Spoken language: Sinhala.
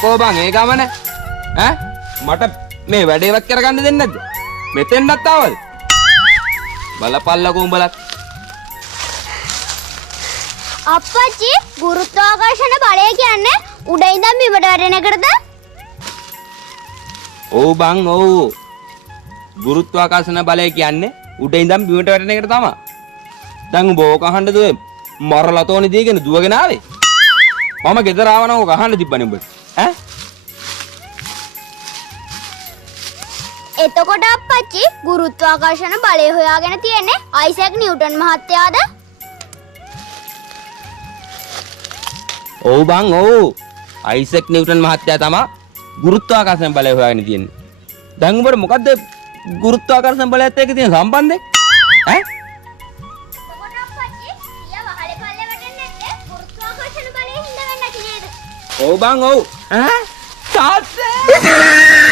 යකෝ බං ඒ ගමන ඈ මට මේ වැඩේවත් කරගන්න දෙන්නේ නැද්ද? මෙතෙන්වත් ආවද? බලපල්ලකෝ උඹලා. අප්පච්චි ගුරුත්වාකර්ෂණ බලය කියන්නේ උඩ ඉඳන් බිමට වැටෙන එකටද? ඔව් බං ඔව්. ගුරුත්වාකර්ෂණ බලය කියන්නේ උඩ ඉඳන් බිමට වැටෙන එකට තමයි. දැන් උඹ ඕක අහන්නද ඔය මරලා තෝනේ දීගෙන දුවගෙන ආවේ? මම ගෙදර ආවනම් ඕක අහන්න තිබ්බනේ උඹට. ඈ? එතකොට අප්පච්චි ගුරුත්වාකර්ෂණ බලය හොයාගෙන තියෙන්නේ අයිසැක් නිව්ටන් මහත්තයාද? ඔව් බං ඔව්. අයිසැක් නිව්ටන් මහත්තයා තමයි ගුරුත්වාකර්ෂණ බලය හොයාගෙන තියෙන්නේ. දැන් උඹට මොකද්ද ගුරුත්වාකර්ෂණ බලයත් එක්ක තියෙන සම්බන්ධය? ඈ? එතකොට අප්පච්චි සිය වහලේ පල්ලේ වැටෙන්නේ නැත්තේ ගුරුත්වාකර්ෂණ බලයෙන් හින්දා වෙන්නේ නැති නේද? ඔව් බං ඔව්. ඈ? තාත්තේ